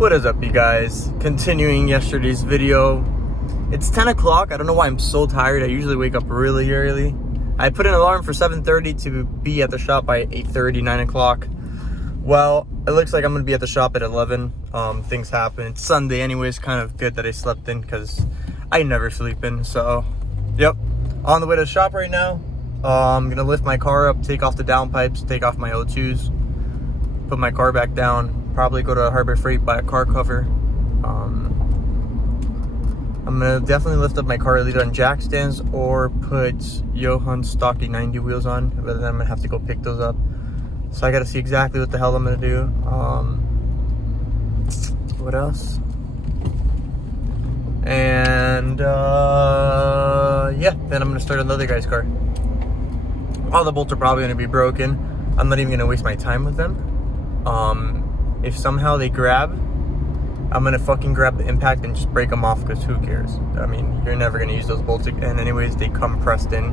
What is up, you guys? Continuing yesterday's video. It's 10 o'clock. I don't know why I'm so tired. I usually wake up really early. I put an alarm for 7:30 to be at the shop by 8:30, 9 o'clock. Well, it looks like I'm going to be at the shop at 11. Things happen. It's Sunday anyways. Kind of good that I slept in because I never sleep in. So, yep. On the way to the shop right now. I'm going to lift my car up, take off the downpipes, take off my O2s, put my car back down. Probably go to Harbor Freight, buy a car cover. I'm gonna definitely lift up my car either on jack stands or put Johan's stocky 90 wheels on, but then I'm gonna have to go pick those up. So I gotta see exactly what the hell I'm gonna do. What else? And yeah, then I'm gonna start another guy's car. All the bolts are probably gonna be broken. I'm not even gonna waste my time with them. If somehow they grab, I'm gonna fucking grab the impact and just break them off, because who cares? I mean, you're never gonna use those bolts again anyways. They come pressed in.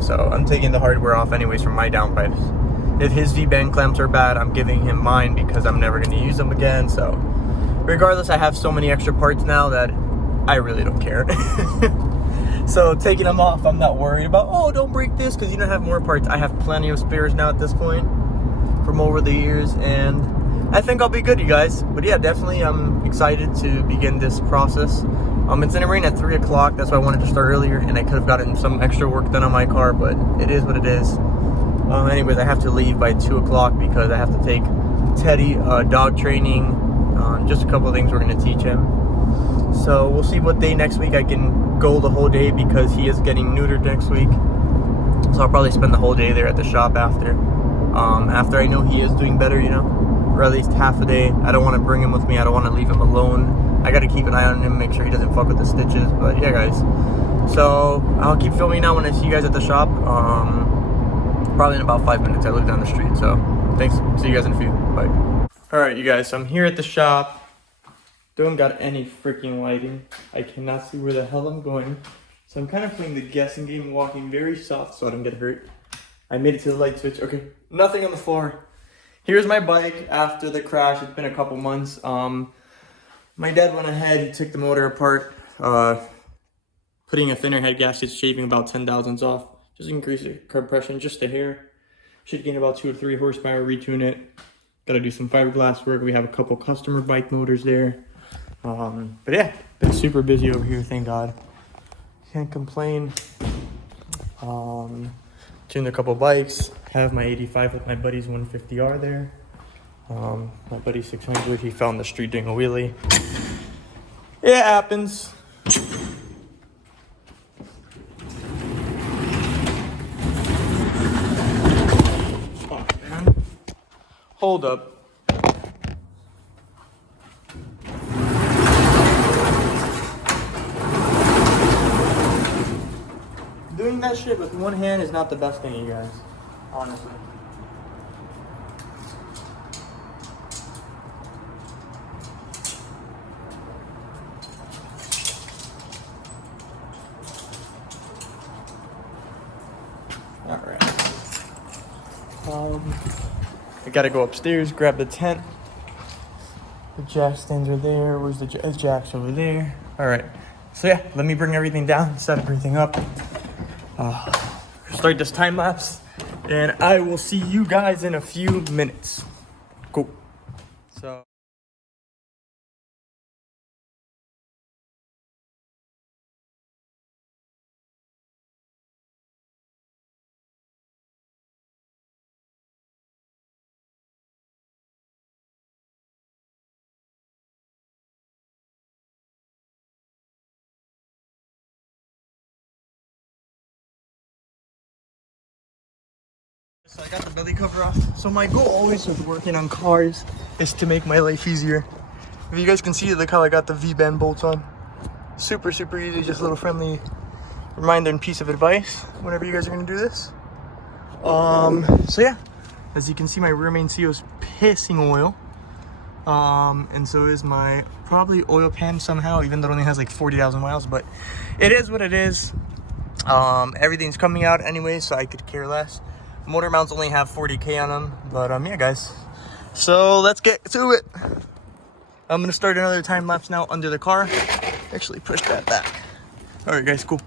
So I'm taking the hardware off anyways from my downpipes. If his V-band clamps are bad, I'm giving him mine because I'm never gonna use them again. So regardless, I have so many extra parts now that I really don't care. So taking them off, I'm not worried about, oh, don't break this, because you don't have more parts. I have plenty of spares now at this point from over the years, and I think I'll be good, you guys. But yeah, definitely I'm excited to begin this process. It's gonna rain at 3 o'clock. That's why I wanted to start earlier, and I could have gotten some extra work done on my car, but it is what it is. Anyways, I have to leave by 2 o'clock because I have to take Teddy dog training. Just a couple of things we're gonna teach him. So we'll see what day next week I can go the whole day, because he is getting neutered next week. So I'll probably spend the whole day there at the shop after I know he is doing better, you know, or at least half a day. I don't want to bring him with me. I don't want to leave him alone. I got to keep an eye on him, make sure he doesn't fuck with the stitches. But yeah, guys. So I'll keep filming now when I see you guys at the shop. Probably in about 5 minutes. I live down the street. So thanks. See you guys in a few. Bye. All right, you guys. So I'm here at the shop. Don't got any freaking lighting. I cannot see where the hell I'm going. So I'm kind of playing the guessing game, walking very soft so I don't get hurt. I made it to the light switch. Okay, nothing on the floor. Here's my bike after the crash. It's been a couple months. My dad went ahead, he took the motor apart, putting a thinner head gasket, shaving about 10 thousandths off. Just increase the compression just a hair. Should gain about 2 or 3 horsepower, retune it. Gotta do some fiberglass work. We have a couple customer bike motors there. But yeah, been super busy over here, thank God. Can't complain. Tuned a couple bikes. Have my 85 with my buddy's 150R there. My buddy's 600, he fell in the street doing a wheelie. It happens. Fuck, man. Hold up. Doing that shit with one hand is not the best thing, you guys. Honestly. Alright. I gotta go upstairs, grab the tent. The jack stands are there. Where's the jacks over there? Alright. So yeah, let me bring everything down, set everything up. Start this time lapse, and I will see you guys in a few minutes. Cool. So I got the belly cover off. So my goal always with working on cars is to make my life easier. If you guys can see, look how I got the V-band bolts on. Super easy, just a little friendly reminder and piece of advice whenever you guys are gonna do this. So yeah, as you can see, my rear main seal is pissing oil. And so is my probably oil pan somehow, even though it only has like 40,000 miles, but it is what it is. Everything's coming out anyway, so I could care less. Motor mounts only have 40K on them, but yeah, guys. So let's get to it. I'm gonna start another time lapse now under the car. Actually push that back. All right guys, cool.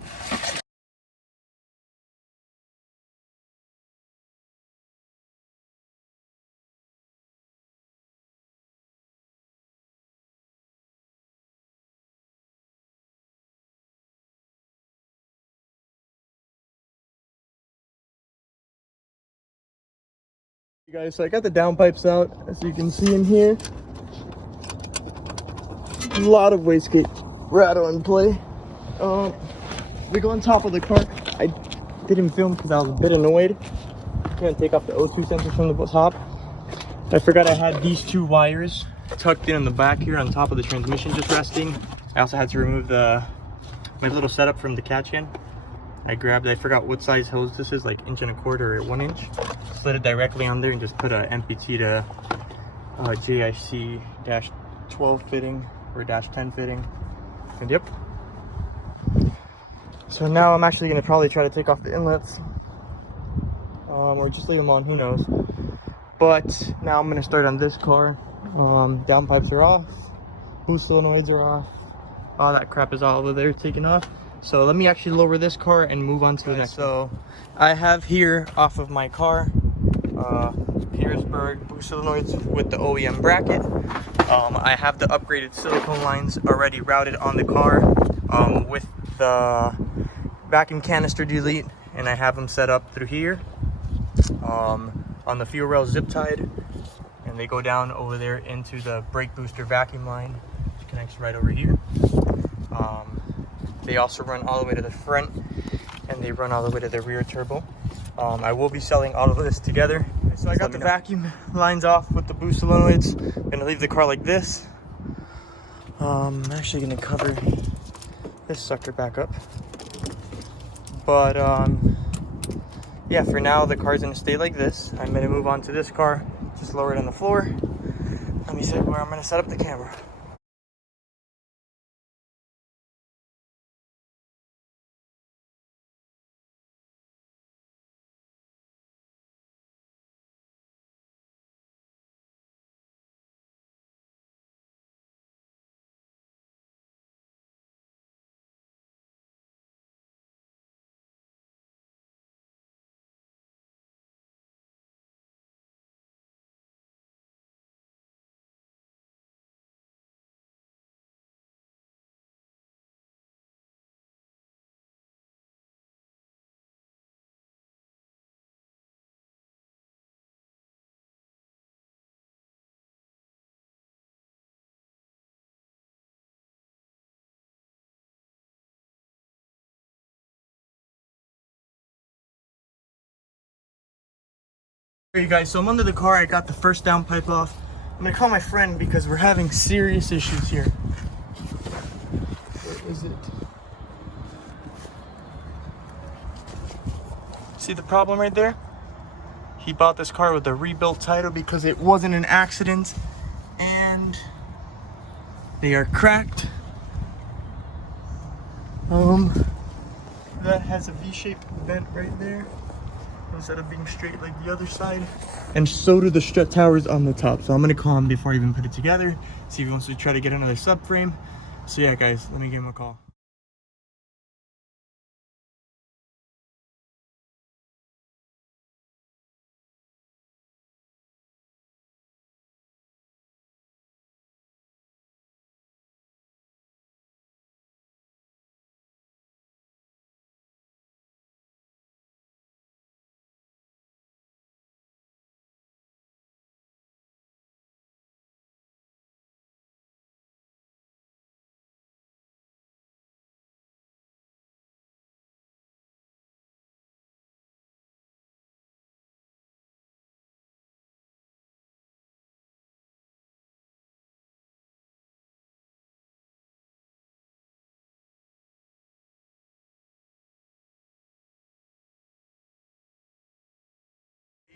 You guys, so I got the downpipes out, as you can see in here. A lot of wastegate rattle in play. We go on top of the car. I didn't film because I was a bit annoyed. Couldn't take off the O2 sensor from the top. I forgot I had these two wires tucked in the back here on top of the transmission just resting. I also had to remove my little setup from the catch in. I forgot what size hose this is, like 1.25 inch or 1 inch. Slid it directly on there and just put a MPT to JIC-12 fitting or -10 fitting. And yep. So now I'm actually gonna probably try to take off the inlets. Or just leave them on, who knows. But now I'm gonna start on this car. Downpipes are off, boost solenoids are off. All that crap is all over there taken off. So let me actually lower this car and move on to the next. So I have here off of my car, Petersburg boost solenoids with the OEM bracket. I have the upgraded silicone lines already routed on the car with the vacuum canister delete, and I have them set up through here on the fuel rail zip tied, and they go down over there into the brake booster vacuum line, which connects right over here. They also run all the way to the front, and they run all the way to the rear turbo. I will be selling all of this together. So I got the vacuum lines off with the boost solenoids. I'm gonna leave the car like this. I'm actually gonna cover this sucker back up. But yeah, for now the car's gonna stay like this. I'm gonna move on to this car, just lower it on the floor. Let me see where I'm gonna set up the camera. Alright guys, so I'm under the car. I got the first downpipe off. I'm gonna call my friend because we're having serious issues here. Where is it? See the problem right there? He bought this car with a rebuilt title because it wasn't an accident, and they are cracked. That has a V-shaped vent right there, instead of being straight like the other side. And so do the strut towers on the top. So I'm gonna call him before I even put it together, see if he wants to try to get another subframe. So yeah guys, let me give him a call.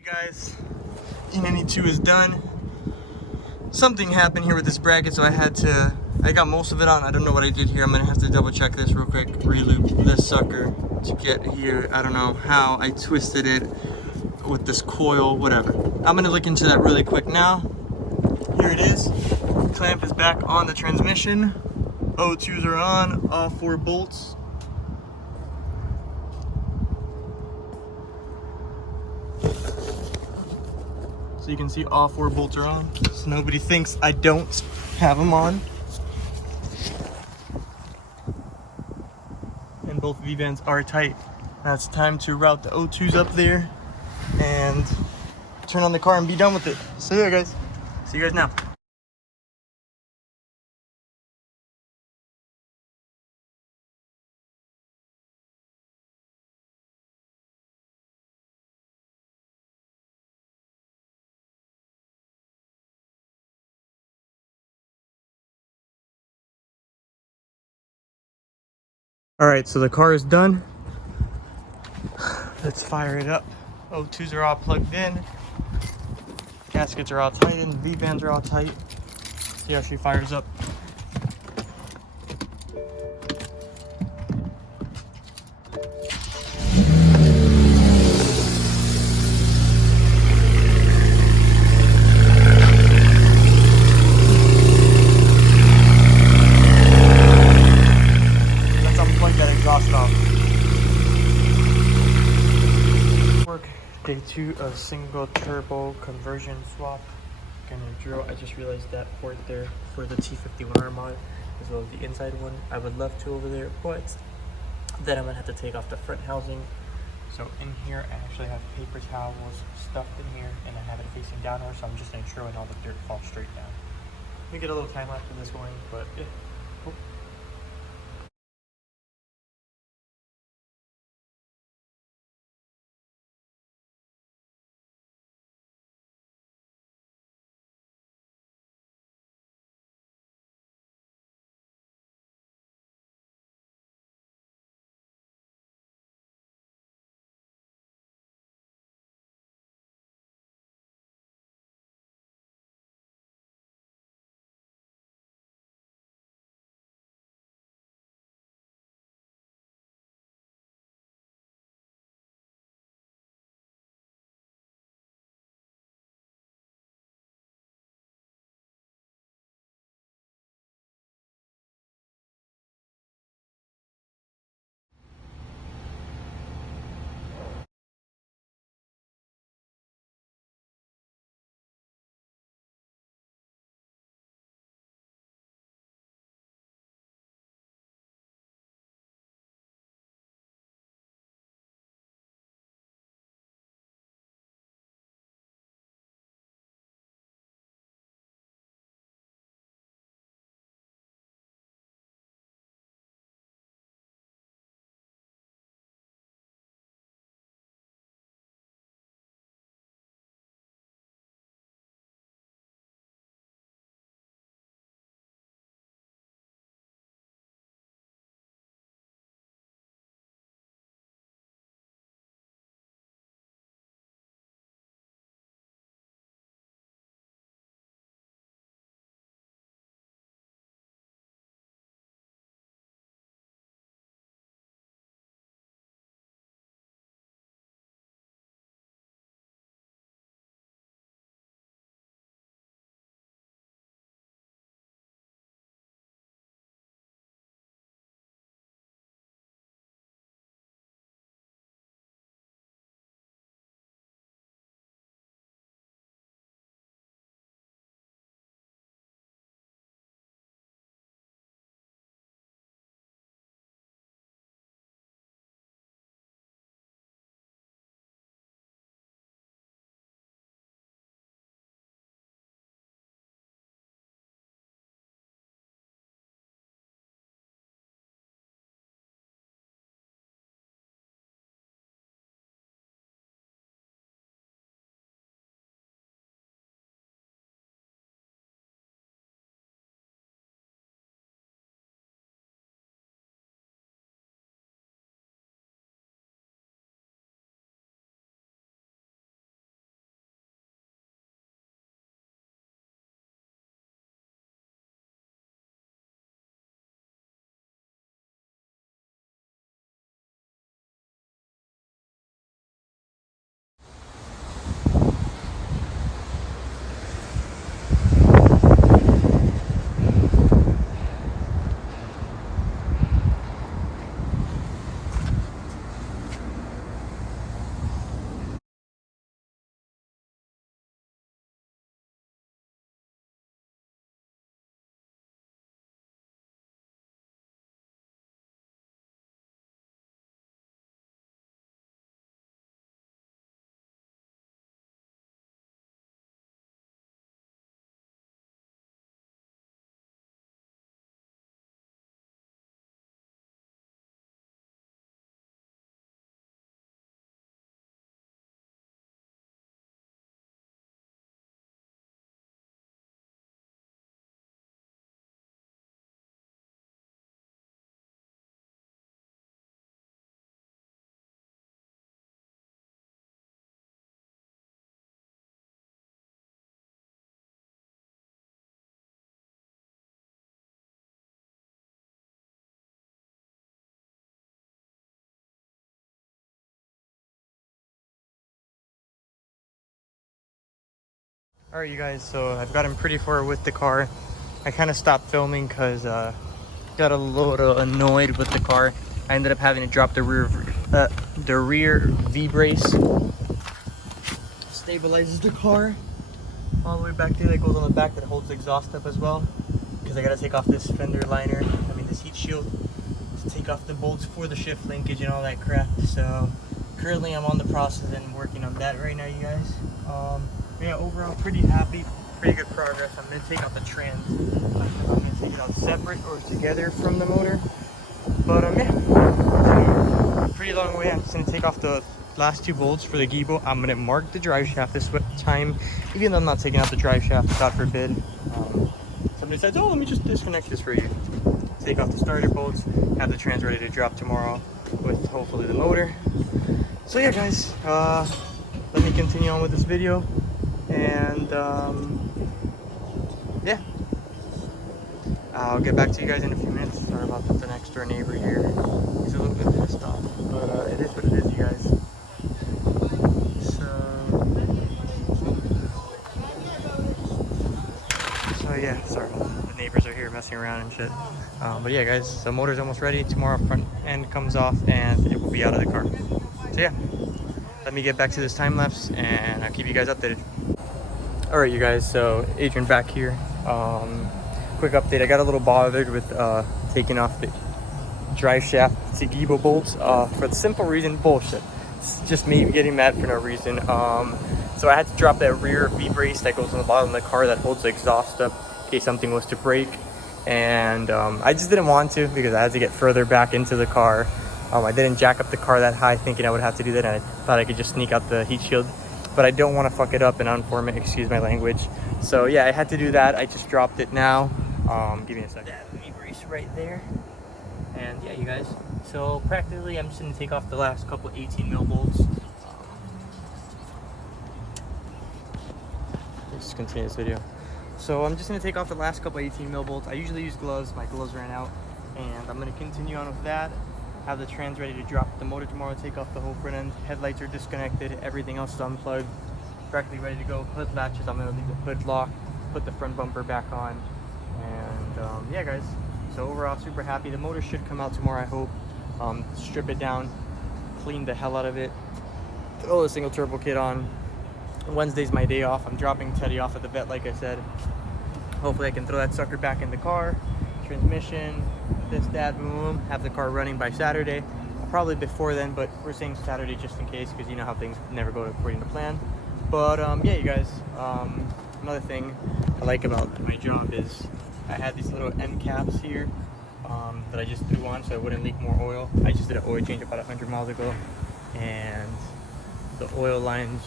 Hey guys, N54 is done. Something happened here with this bracket, so I got most of it on. I don't know what I did here. I'm gonna have to double check this real quick, re-loop this sucker to get here. I don't know how I twisted it with this coil, whatever. I'm gonna look into that really quick now. Here it is. clamp is back on the transmission. O2s are on, all 4 bolts. So you can see all 4 bolts are on, so nobody thinks I don't have them on. And both V-bands are tight. Now it's time to route the O2s up there and turn on the car and be done with it. So yeah, guys. See you guys now. All right, so the car is done. Let's fire it up. O2s are all plugged in. Gaskets are all tightened. V-bands are all tight. See how she fires up. Let's unplug that exhaust off. Work day 2 of single turbo conversion swap. Gonna drill. I just realized that port there for the T51R mod as well as the inside one. I would love to over there, but then I'm gonna have to take off the front housing. So in here I actually have paper towels stuffed in here and I have it facing downward, so I'm just gonna drill and all the dirt falls straight down. We get a little time lapse of this going, but yeah. Cool. All right, you guys, so I've gotten pretty far with the car. I kind of stopped filming because got a little annoyed with the car. I ended up having to drop the rear V-brace. Stabilizes the car all the way back there. That goes on the back, that holds the exhaust up as well. Because I gotta take off this fender liner, this heat shield, to take off the bolts for the shift linkage and all that crap. So currently I'm on the process and working on that right now, you guys. Yeah, overall pretty happy, pretty good progress. I'm gonna take out the trans. I'm gonna take it out separate or together from the motor. But yeah, pretty long way. I'm just gonna take off the last 2 bolts for the gibo. I'm gonna mark the drive shaft this time, even though I'm not taking out the drive shaft, God forbid. Somebody said, oh, let me just disconnect this for you. Take off the starter bolts, have the trans ready to drop tomorrow with hopefully the motor. So yeah, guys, let me continue on with this video. And yeah, I'll get back to you guys in a few minutes. Sorry about the next door neighbor here. He's a little bit pissed off, but it is what it is, you guys. So yeah, sorry, the neighbors are here messing around and shit. But yeah, guys, the motor's almost ready. Tomorrow front end comes off and it will be out of the car. So yeah, let me get back to this time lapse and I'll keep you guys updated. All right, you guys, so Adrian back here. Quick update, I got a little bothered with taking off the drive shaft gibo bolts for the simple reason, bullshit. It's just me getting mad for no reason. So I had to drop that rear V-brace that goes on the bottom of the car that holds the exhaust up in case something was to break. And I just didn't want to because I had to get further back into the car. I didn't jack up the car that high thinking I would have to do that, and I thought I could just sneak out the heat shield. But I don't want to fuck it up and unform it, excuse my language. So yeah, I had to do that. I just dropped it now. Give me a second. That V-brace right there. And yeah, you guys. So practically, I'm just gonna take off the last couple 18 mil bolts. Let's continue this video. So I'm just gonna take off the last couple 18 mil bolts. I usually use gloves. My gloves ran out, and I'm gonna continue on with that. Have the trans ready to drop the motor tomorrow, take off the whole front end. Headlights are disconnected, everything else is unplugged. Practically ready to go. Hood latches, I'm gonna leave the hood locked, put the front bumper back on. And yeah, guys, so overall super happy. The motor should come out tomorrow, I hope. Strip it down, clean the hell out of it, throw the single turbo kit on. Wednesday's my day off. I'm dropping Teddy off at the vet, like I said. Hopefully I can throw that sucker back in the car. Transmission, this, that, boom, have the car running by Saturday. Probably before then, but we're saying Saturday just in case, because you know how things never go according to plan. But yeah, you guys, another thing I like about my job is I had these little end caps here that I just threw on so I wouldn't leak more oil. I just did an oil change about 100 miles ago, and the oil lines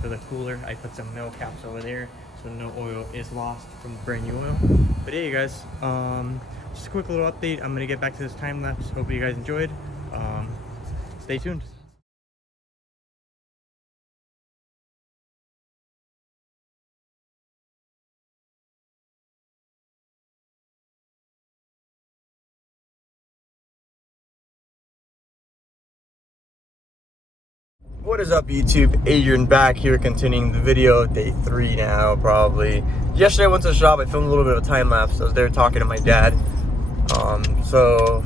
for the cooler, I put some metal caps over there so no oil is lost from the brand new oil. But yeah, you guys, just a quick little update. I'm gonna get back to this time lapse. Hope you guys enjoyed. Stay tuned. What is up, YouTube? Adrian back here, continuing the video. Day 3 now, probably. Yesterday I went to the shop. I filmed a little bit of a time lapse. I was there talking to my dad. So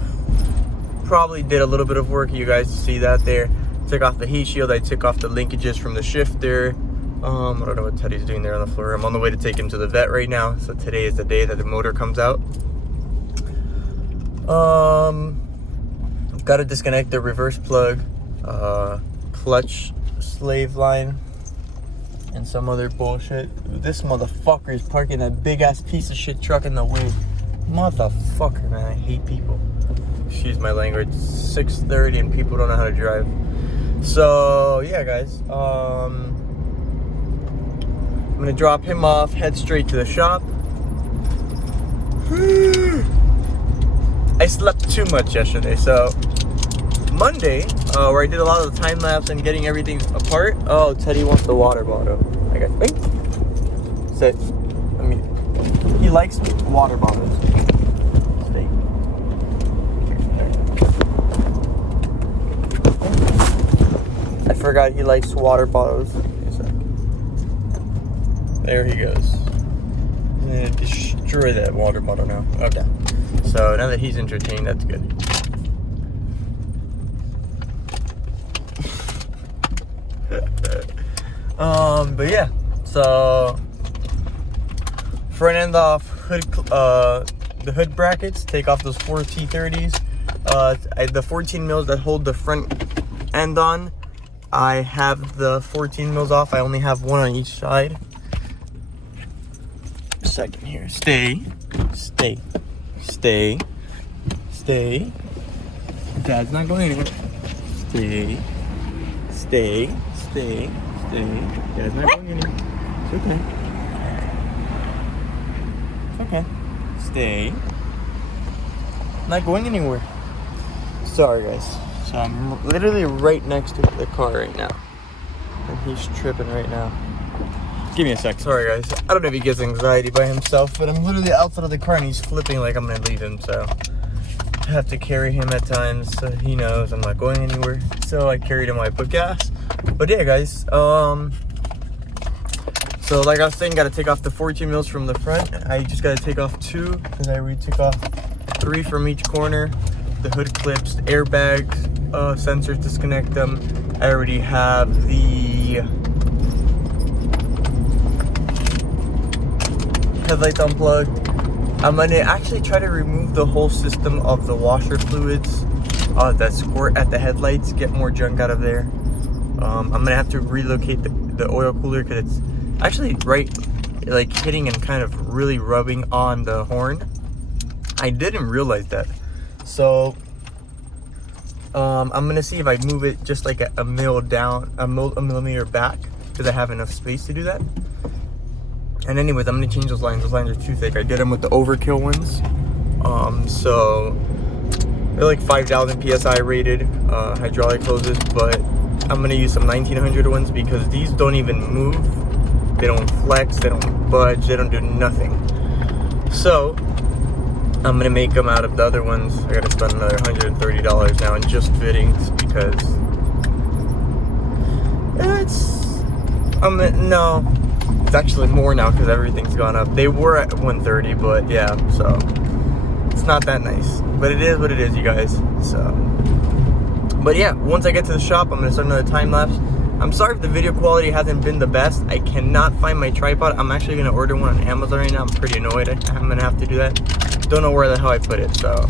probably did a little bit of work. You guys see that there. Took off the heat shield. I took off the linkages from the shifter. I don't know what Teddy's doing there on the floor. I'm on the way to take him to the vet right now. So today is the day that the motor comes out. Got to disconnect the reverse plug, clutch slave line, and some other bullshit. This motherfucker is parking that big ass piece of shit truck in the way. Motherfucker, man, I hate people. Excuse my language. 6:30 and people don't know how to drive. So yeah, guys, I'm gonna drop him off, head straight to the shop. I slept too much yesterday, so Monday, where I did a lot of the time lapse and getting everything apart. Oh, Teddy wants the water bottle. I got, wait. Sit. I mean, he likes water bottles. Stay. I forgot he likes water bottles. There he goes. I'm gonna destroy that water bottle now. Okay. So now that he's entertained, that's good. But yeah. So front end off, hood, the hood brackets. Take off those 4 T30s. The 14 mils that hold the front end on. I have the 14 mils off. I only have one on each side. Second here. Stay. Dad's not going anywhere. Stay. Dad's not going anywhere. It's okay. It's okay. Stay. Not going anywhere. Sorry, guys. So I'm literally right next to the car right now. And he's tripping right now. Give me a sec. Sorry, guys. I don't know if he gets anxiety by himself, but I'm literally outside of the car and he's flipping like I'm going to leave him. So I have to carry him at times so he knows I'm not going anywhere. So I carried him while I put gas. But yeah, guys. So like I was saying, got to take off the 14 mils from the front. I just got to take off 2 because I already took off 3 from each corner. The hood clips, airbags, sensors, disconnect them. I already have the headlights unplugged. I'm gonna actually try to remove the whole system of the washer fluids that squirt at the headlights, get more junk out of there. I'm gonna have to relocate the oil cooler because it's actually right, like hitting and kind of really rubbing on the horn. I didn't realize that. So I'm gonna see if I move it just like a mil down, a millimeter back, because I have enough space to do that. And anyways, I'm gonna change those lines. Those lines are too thick. I did them with the overkill ones. So they're like 5,000 PSI rated hydraulic hoses, but I'm gonna use some 1900 ones because these don't even move. They don't flex, they don't budge, they don't do nothing. So I'm gonna make them out of the other ones. I gotta spend another $130 now in just fittings because no, it's actually more now because everything's gone up. They were at 130, but yeah, so it's not that nice. But it is what it is, you guys. So, but yeah, once I get to the shop, I'm gonna start another time lapse. I'm sorry if the video quality hasn't been the best. I cannot find my tripod. I'm actually gonna order one on Amazon right now. I'm pretty annoyed. I'm gonna have to do that. Don't know where the hell I put it, so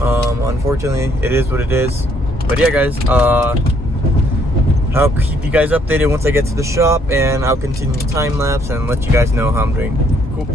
unfortunately it is what it is. But yeah, guys, I'll keep you guys updated once I get to the shop, and I'll continue the time lapse and let you guys know how I'm doing. Cool.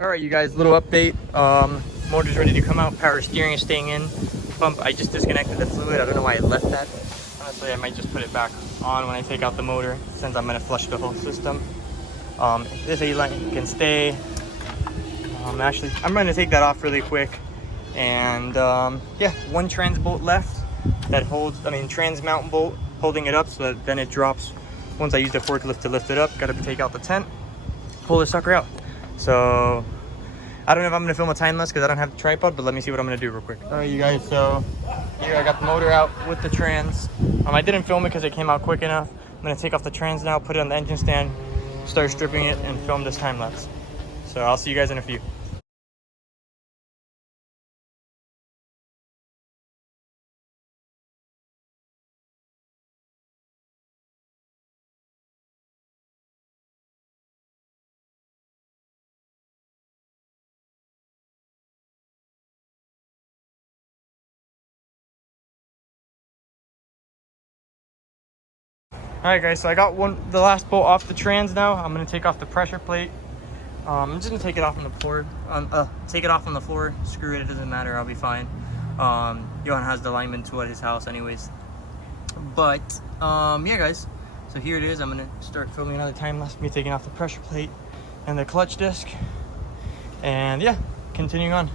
All right, you guys, little update. Motor's ready to come out. Power steering is staying in. Pump, I just disconnected the fluid. I don't know why I left that. Honestly, I might just put it back on when I take out the motor, since I'm gonna flush the whole system. This A-line can stay. Actually, I'm gonna take that off really quick. And yeah, one trans bolt left that holds, trans mount bolt holding it up so that then it drops once I use the forklift to lift it up. Gotta take out the tent, pull the sucker out. So I don't know if I'm gonna film a time lapse because I don't have the tripod, but let me see what I'm gonna do real quick. All right, you guys, so here I got the motor out with the trans. I didn't film it because it came out quick enough. I'm gonna take off the trans now, put it on the engine stand, start stripping it, and film this time lapse. So I'll see you guys in a few. All right, guys, so I got the last bolt off the trans now. I'm gonna take off the pressure plate. I'm just gonna take it off on the floor. Take it off on the floor. Screw it. It doesn't matter. I'll be fine. Johan has the alignment to at his house, anyways. But yeah, guys. So here it is. I'm gonna start filming another time lapse. Me taking off the pressure plate and the clutch disc, and yeah, continuing on.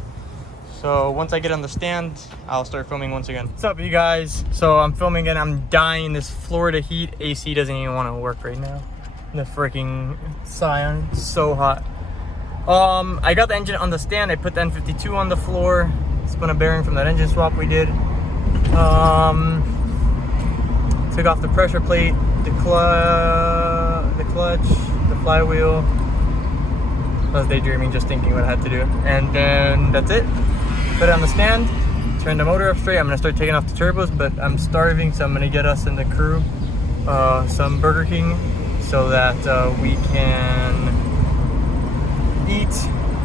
So once I get on the stand, I'll start filming once again. What's up, you guys? So I'm filming and I'm dying. This Florida heat AC doesn't even want to work right now. The freaking Scion, it's so hot. I got the engine on the stand. I put the N54 on the floor. Spun a bearing from that engine swap we did. Took off the pressure plate, the clutch, the flywheel. I was daydreaming, just thinking what I had to do. And then that's it. Put it on the stand, turn the motor up straight. I'm gonna start taking off the turbos, but I'm starving, so I'm gonna get us and the crew some Burger King so that we can eat,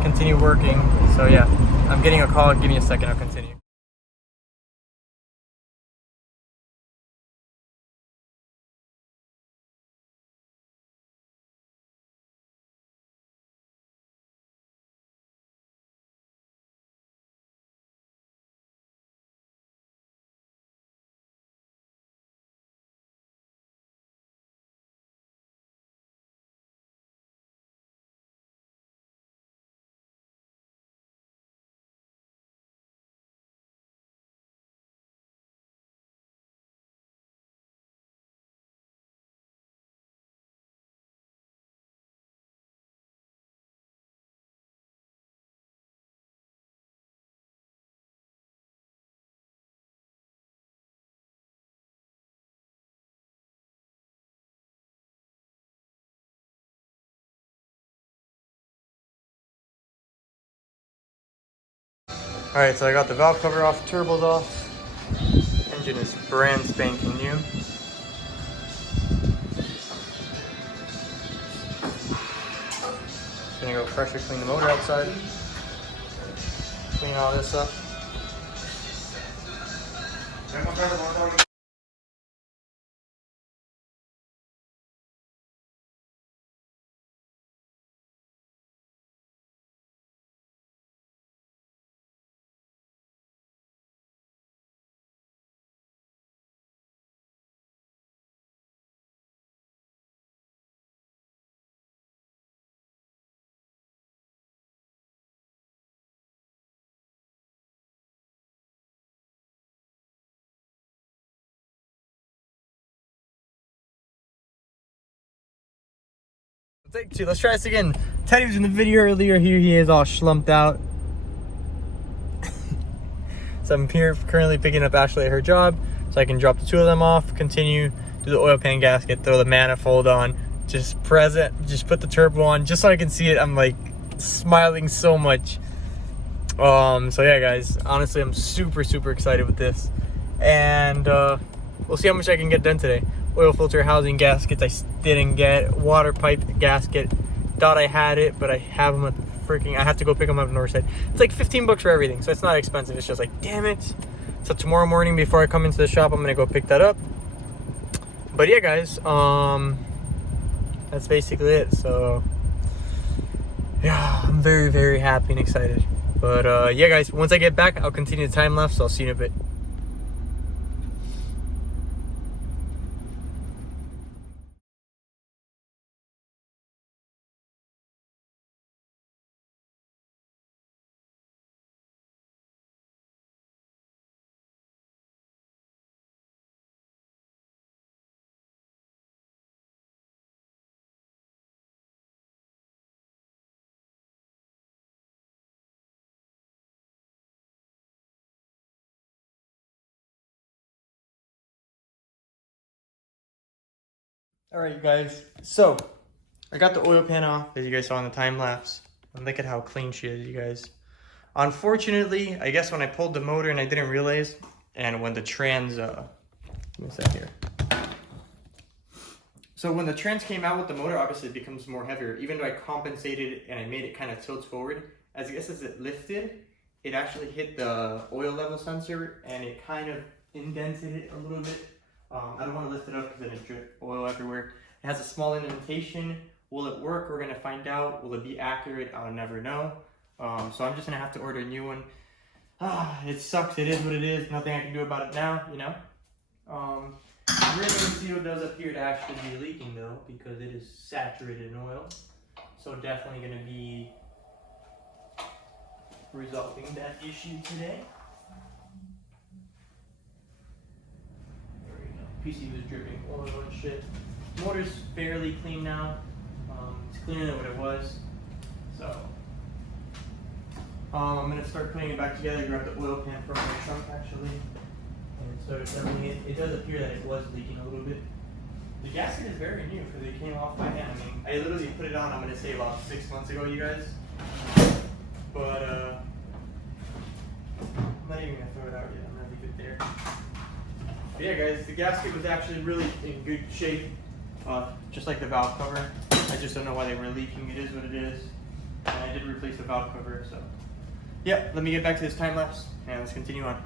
continue working. So yeah, I'm getting a call. Give me a second, I'll continue. All right, so I got the valve cover off, turbos off. Engine is brand spanking new. Gonna go pressure clean the motor outside. Clean all this up. Take two. Let's try this again. Teddy was in the video earlier. Here he is, all schlumped out. So I'm here currently picking up Ashley at her job, so I can drop the two of them off, continue, do the oil pan gasket, throw the manifold on, just put the turbo on, just so I can see it. I'm like smiling so much. So yeah, guys, honestly, I'm super excited with this, and we'll see how much I can get done today. Oil filter housing gaskets I didn't get. Water pipe gasket, thought I had it, but I have them at the freaking, I have to go pick them up at Northside. It's like 15 bucks for everything, so it's not expensive. It's just like, damn it. So tomorrow morning before I come into the shop, I'm gonna go pick that up. But yeah, guys, that's basically it. So yeah, I'm very happy and excited. But yeah, guys, once I get back, I'll continue the time lapse, so I'll see you in a bit. All right, you guys. So I got the oil pan off, as you guys saw in the time lapse. And look at how clean she is, you guys. Unfortunately, I guess when I pulled the motor and I didn't realize, and when the trans, what's that here? So when the trans came out with the motor, obviously it becomes more heavier. Even though I compensated and I made it kind of tilt forward, as it lifted, it actually hit the oil level sensor and it kind of indented it a little bit. I don't want to lift it up because then it dripped oil everywhere. It has a small indentation. Will it work? We're going to find out. Will it be accurate? I'll never know. So I'm just going to have to order a new one. It sucks. It is what it is. Nothing I can do about it now, you know. Really seal does appear to actually be leaking though, because it is saturated in oil. So definitely going to be resolving that issue today. There we go. PC was dripping oil and shit. Motor's fairly clean now. It's cleaner than what it was. So I'm gonna start putting it back together. Grab the oil pan from my trunk actually, and start assembling it. It does appear that it was leaking a little bit. The gasket is very new because it came off by hand. I mean, I literally put it on, I'm gonna say about 6 months ago, you guys. But I'm not even gonna throw it out yet. I'm gonna leave it there. But yeah, guys, the gasket was actually really in good shape, just like the valve cover. I just don't know why they were leaking. It is what it is. And I did replace the valve cover, so yeah. Let me get back to this time lapse and let's continue on.